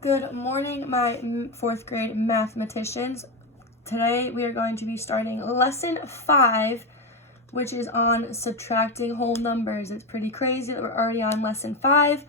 Good morning, my fourth grade mathematicians. Today we are going to be starting lesson 5, which is on subtracting whole numbers. It's pretty crazy that we're already on lesson 5,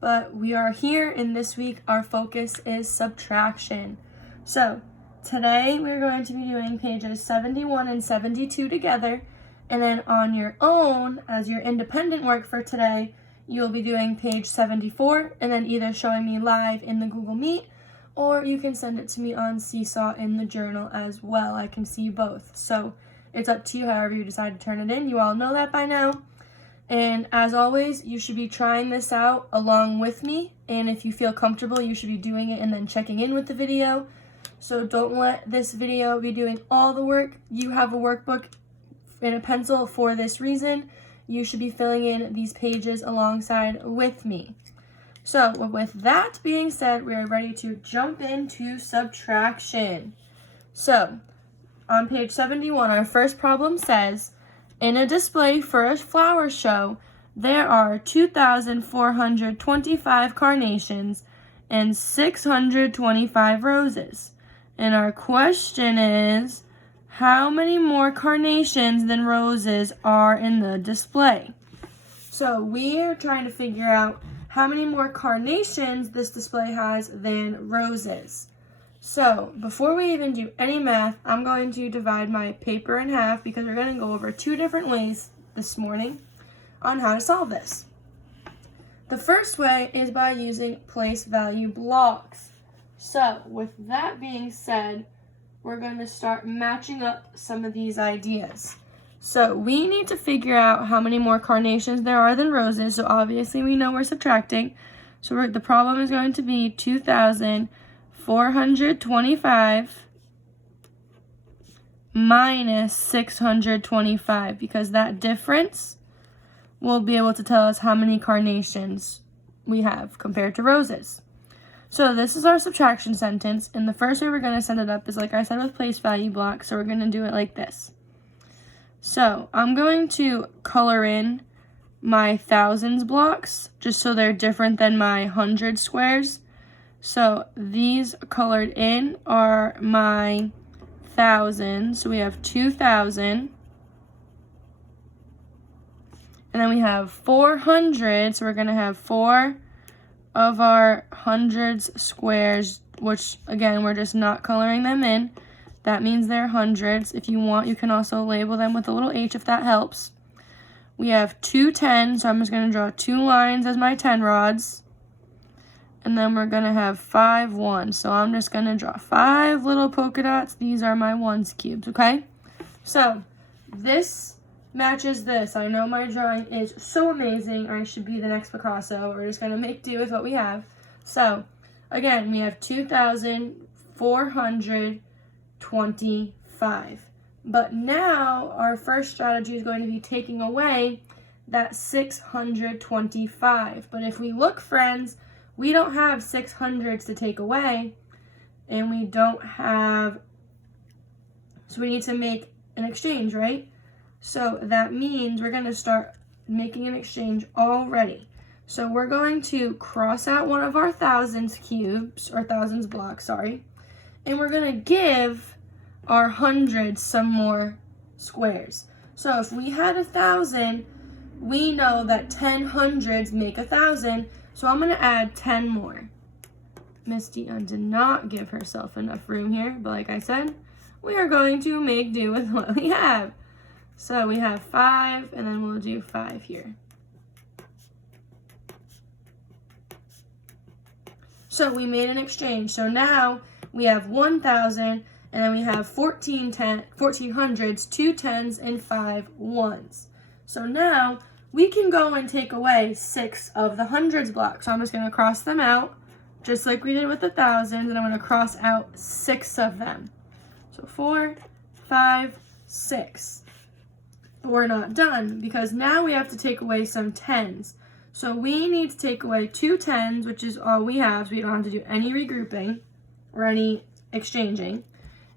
but we are here, and this week our focus is subtraction. So today we're going to be doing pages 71 and 72 together, and then on your own, as your independent work for today, you'll be doing page 74 and then either showing me live in the Google Meet, or you can send it to me on Seesaw in the journal as well. I can see both. So it's up to you however you decide to turn it in. You all know that by now. And as always, you should be trying this out along with me. And if you feel comfortable, you should be doing it and then checking in with the video. So don't let this video be doing all the work. You have a workbook and a pencil for this reason. You should be filling in these pages alongside with me. So with that being said, we are ready to jump into subtraction. So on page 71, our first problem says, in a display for a flower show, there are 2,425 carnations and 625 roses. And our question is, how many more carnations than roses are in the display? So we are trying to figure out how many more carnations this display has than roses. So before we even do any math, I'm going to divide my paper in half because we're going to go over 2 different ways this morning on how to solve this. The first way is by using place value blocks. So with that being said, we're going to start matching up some of these ideas. So we need to figure out how many more carnations there are than roses. So obviously we know we're subtracting. So the problem is going to be 2,425 minus 625, because that difference will be able to tell us how many carnations we have compared to roses. So this is our subtraction sentence, and the first way we're going to set it up is, like I said, with place value blocks. So we're going to do it like this. So I'm going to color in my thousands blocks just so they're different than my hundred squares. So these colored in are my thousands. So we have 2,000. And then we have 400. So we're going to have 4 of our hundreds squares, which again, we're just not coloring them in. That means they're hundreds. If you want, you can also label them with a little h if that helps. We have 2 tens, so I'm just going to draw 2 lines as my 10 rods. And then we're going to have 5 ones. So I'm just going to draw 5 little polka dots. These are my ones cubes, okay? So this matches this. I know my drawing is so amazing. I should be the next Picasso. We're just going to make do with what we have. So, again, we have 2,425. But now our first strategy is going to be taking away that 625. But if we look, friends, we don't have 600s to take away. And we don't have... So we need to make an exchange, right? So that means we're going to start making an exchange already. So we're going to cross out one of our thousands cubes, or thousands blocks, sorry. And we're going to give our hundreds some more squares. So if we had 1,000, we know that 10 hundreds make 1,000. So I'm going to add 10 more. Miss Dion did not give herself enough room here, but like I said, we are going to make do with what we have. So we have 5, and then we'll do 5 here. So we made an exchange. So now we have 1,000, and then we have 14 hundreds, 2 tens, and 5 ones. So now we can go and take away 6 of the hundreds blocks. So I'm just going to cross them out, just like we did with the thousands, and I'm going to cross out 6 of them. So 4, 5, 6. But we're not done, because now we have to take away some tens. So we need to take away 2 tens, which is all we have, so we don't have to do any regrouping or any exchanging.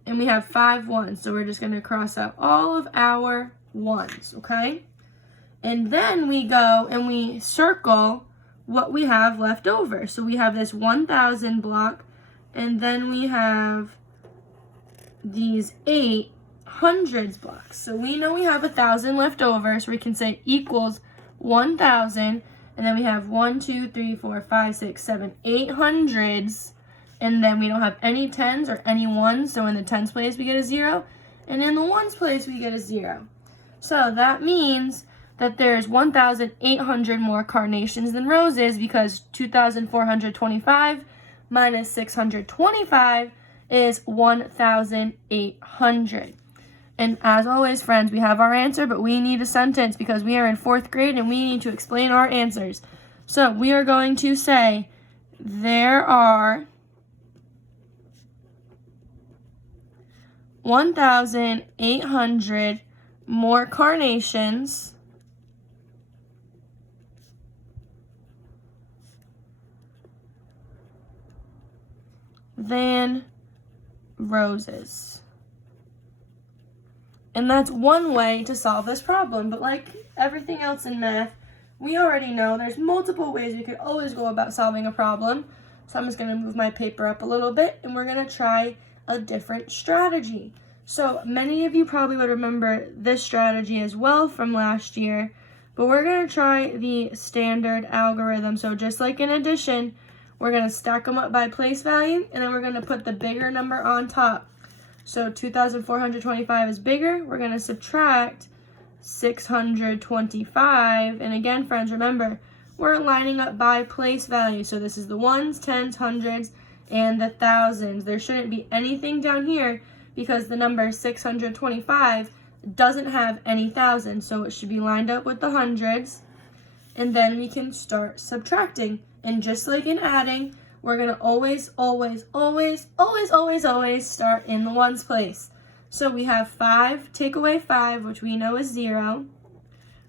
And we have 5 ones, so we're just going to cross out all of our ones, okay? And then we go and we circle what we have left over. So we have this 1,000 block, and then we have these 800s blocks. So we know we have 1,000 left over, so we can say equals 1,000, and then we have 1, 2, 3, 4, 5, 6, 7, 800s, and then we don't have any 10s or any 1s, so in the 10s place we get a 0, and in the 1s place we get a 0. So that means that there's 1,800 more carnations than roses, because 2,425 minus 625 is 1,800. And as always, friends, we have our answer, but we need a sentence because we are in 4th grade and we need to explain our answers. So we are going to say, there are 1,800 more carnations than roses. And that's one way to solve this problem. But like everything else in math, we already know there's multiple ways we could always go about solving a problem. So I'm just going to move my paper up a little bit, and we're going to try a different strategy. So many of you probably would remember this strategy as well from last year, but we're going to try the standard algorithm. So just like in addition, we're going to stack them up by place value, and then we're going to put the bigger number on top. So 2,425 is bigger. We're going to subtract 625. And again, friends, remember, we're lining up by place value. So this is the 1s, 10s, 100s, and the 1000s. There shouldn't be anything down here because the number 625 doesn't have any thousands. So it should be lined up with the hundreds. And then we can start subtracting. And just like in adding, we're going to always start in the ones place. So we have 5 take away 5, which we know is 0.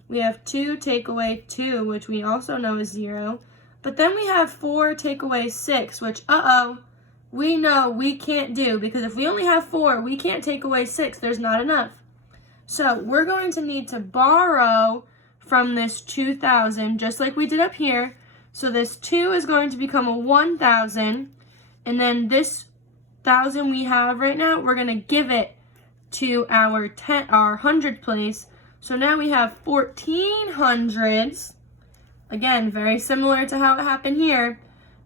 We have 2 take away 2, which we also know is 0. But then we have 4 take away 6, which, we know we can't do, because if we only have 4, we can't take away 6. There's not enough. So we're going to need to borrow from this 2,000, just like we did up here. So this 2 is going to become a 1,000, and then this 1,000 we have right now, we're going to give it to our 100th place. So now we have 1,400s. Again, very similar to how it happened here.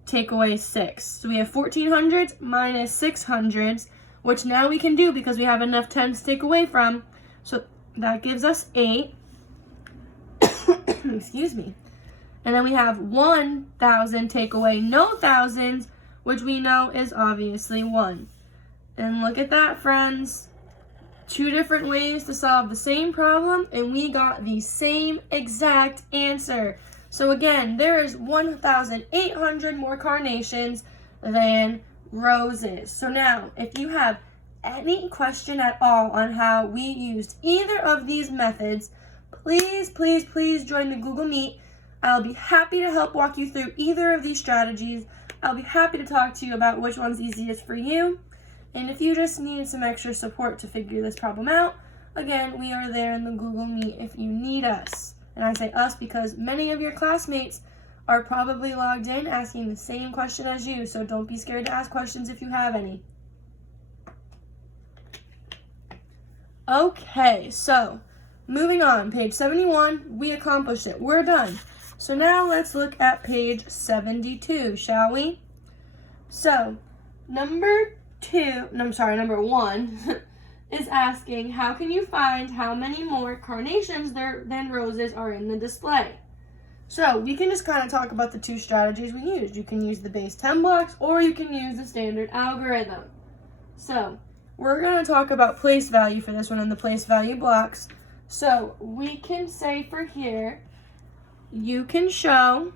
Take away 6. So we have 1,400s minus 600s, which now we can do because we have enough 10s to take away from. So that gives us 8. Excuse me. And then we have 1,000 take away no thousands, which we know is obviously 1. And look at that, friends. 2 different ways to solve the same problem, and we got the same exact answer. So again, there is 1,800 more carnations than roses. So now, if you have any question at all on how we used either of these methods, please join the Google Meet. I'll be happy to help walk you through either of these strategies. I'll be happy to talk to you about which one's easiest for you. And if you just need some extra support to figure this problem out, again, we are there in the Google Meet if you need us. And I say us because many of your classmates are probably logged in asking the same question as you, so don't be scared to ask questions if you have any. Okay, so moving on, page 71, we accomplished it. We're done. So now let's look at page 72, shall we? So, number 1 is asking, how can you find how many more carnations than roses are in the display? So, we can just kind of talk about the 2 strategies we used. You can use the base 10 blocks, or you can use the standard algorithm. So, we're going to talk about place value for this one in the place value blocks. So, we can say for here, you can show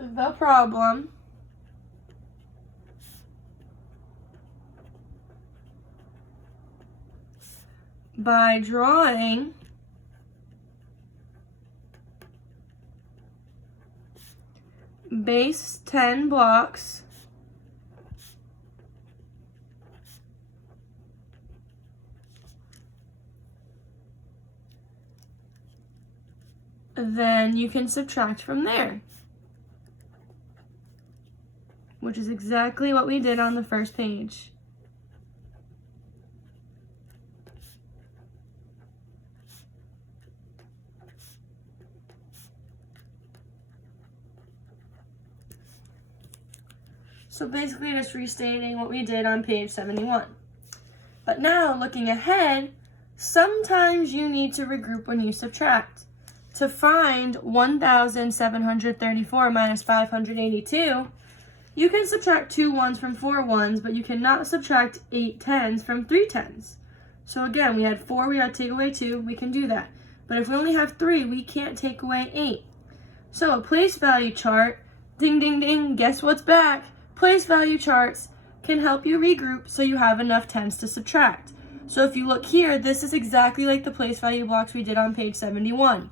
the problem by drawing base 10 blocks then you can subtract from there, which is exactly what we did on the first page. So basically just restating what we did on page 71. But now looking ahead, sometimes you need to regroup when you subtract. To find 1,734 minus 582, you can subtract 2 ones from 4 ones, but you cannot subtract 8 tens from 3 tens. So again, we had 4, we got to take away 2, we can do that. But if we only have 3, we can't take away 8. So a place value chart, ding, ding, ding, guess what's back? Place value charts can help you regroup so you have enough tens to subtract. So if you look here, this is exactly like the place value blocks we did on page 71.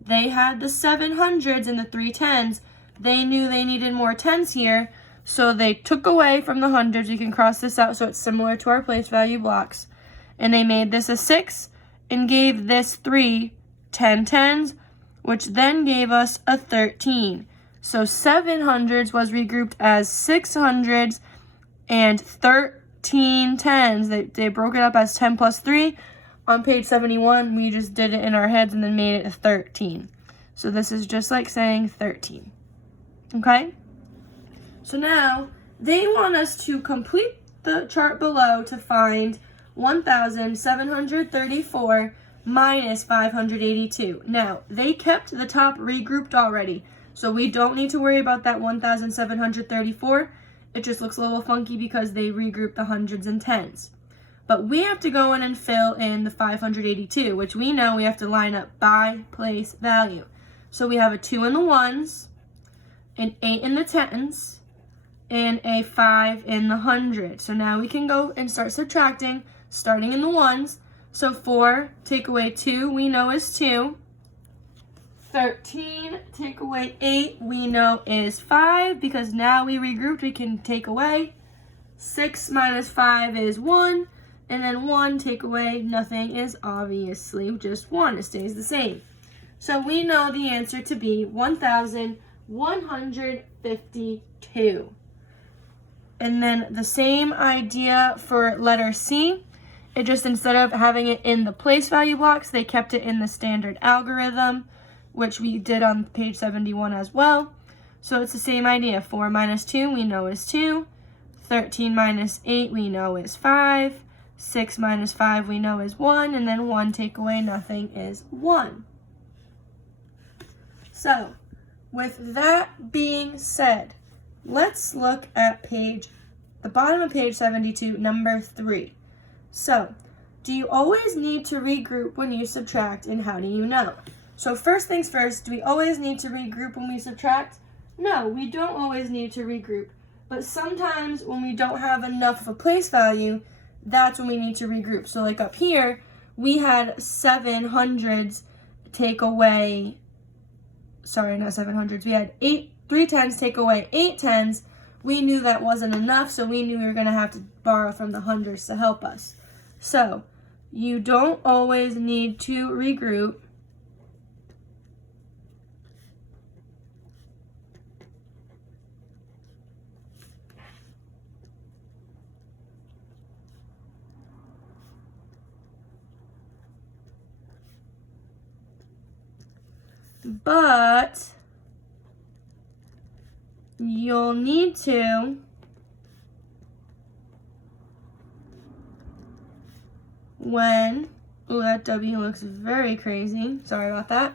They had the 700s and the 3 tens. They knew they needed more tens here, so they took away from the hundreds. You can cross this out so it's similar to our place value blocks. And they made this a 6 and gave this 3 10 tens, which then gave us a 13. So 700s was regrouped as 600s and 13 tens. They broke it up as 10 plus 3. On page 71, we just did it in our heads and then made it a 13. So this is just like saying 13. Okay? So now, they want us to complete the chart below to find 1,734 minus 582. Now, they kept the top regrouped already, so we don't need to worry about that 1,734. It just looks a little funky because they regrouped the hundreds and tens. But we have to go in and fill in the 582, which we know we have to line up by place value. So we have a 2 in the ones, an 8 in the tens, and a 5 in the hundred. So now we can go and start subtracting, starting in the ones. So 4 take away 2 we know is 2. 13 take away 8 we know is 5, because now we regrouped, we can take away. 6 minus 5 is 1. And then 1 take away nothing is obviously just 1. It stays the same. So we know the answer to be 1,152. And then the same idea for letter C. It just, instead of having it in the place value blocks, they kept it in the standard algorithm, which we did on page 71 as well. So it's the same idea. 4 minus 2 we know is 2. 13 minus 8 we know is 5. 6 minus 5 we know is 1, and then 1 take away nothing is 1. So, with that being said, let's look at the bottom of page 72, number 3. So, do you always need to regroup when you subtract, and how do you know? So first things first, do we always need to regroup when we subtract? No, we don't always need to regroup, but sometimes when we don't have enough of a place value, that's when we need to regroup. So like up here, we had 700s take away, sorry, not 700s. We had 3 tens take away 8 tens. We knew that wasn't enough, so we knew we were going to have to borrow from the hundreds to help us. So you don't always need to regroup. But you'll need to when, ooh, that W looks very crazy, sorry about that,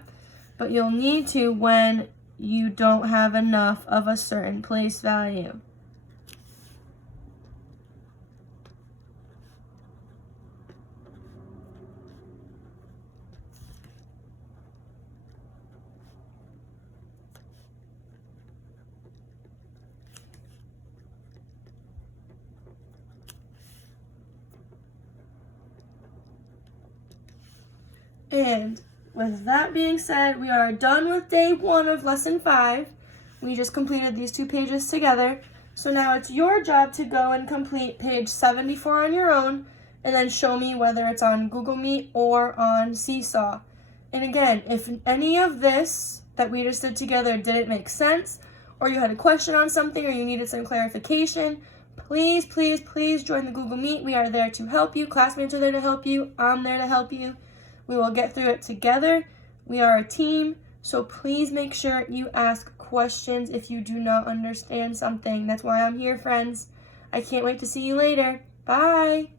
but you'll need to when you don't have enough of a certain place value. And with that being said, we are done with day 1 of lesson 5. We just completed these 2 pages together. So now it's your job to go and complete page 74 on your own, and then show me whether it's on Google Meet or on Seesaw. And again, if any of this that we just did together didn't make sense, or you had a question on something, or you needed some clarification, please, please, please join the Google Meet. We are there to help you. Classmates are there to help you. I'm there to help you. We will get through it together. We are a team, so please make sure you ask questions if you do not understand something. That's why I'm here, friends. I can't wait to see you later. Bye.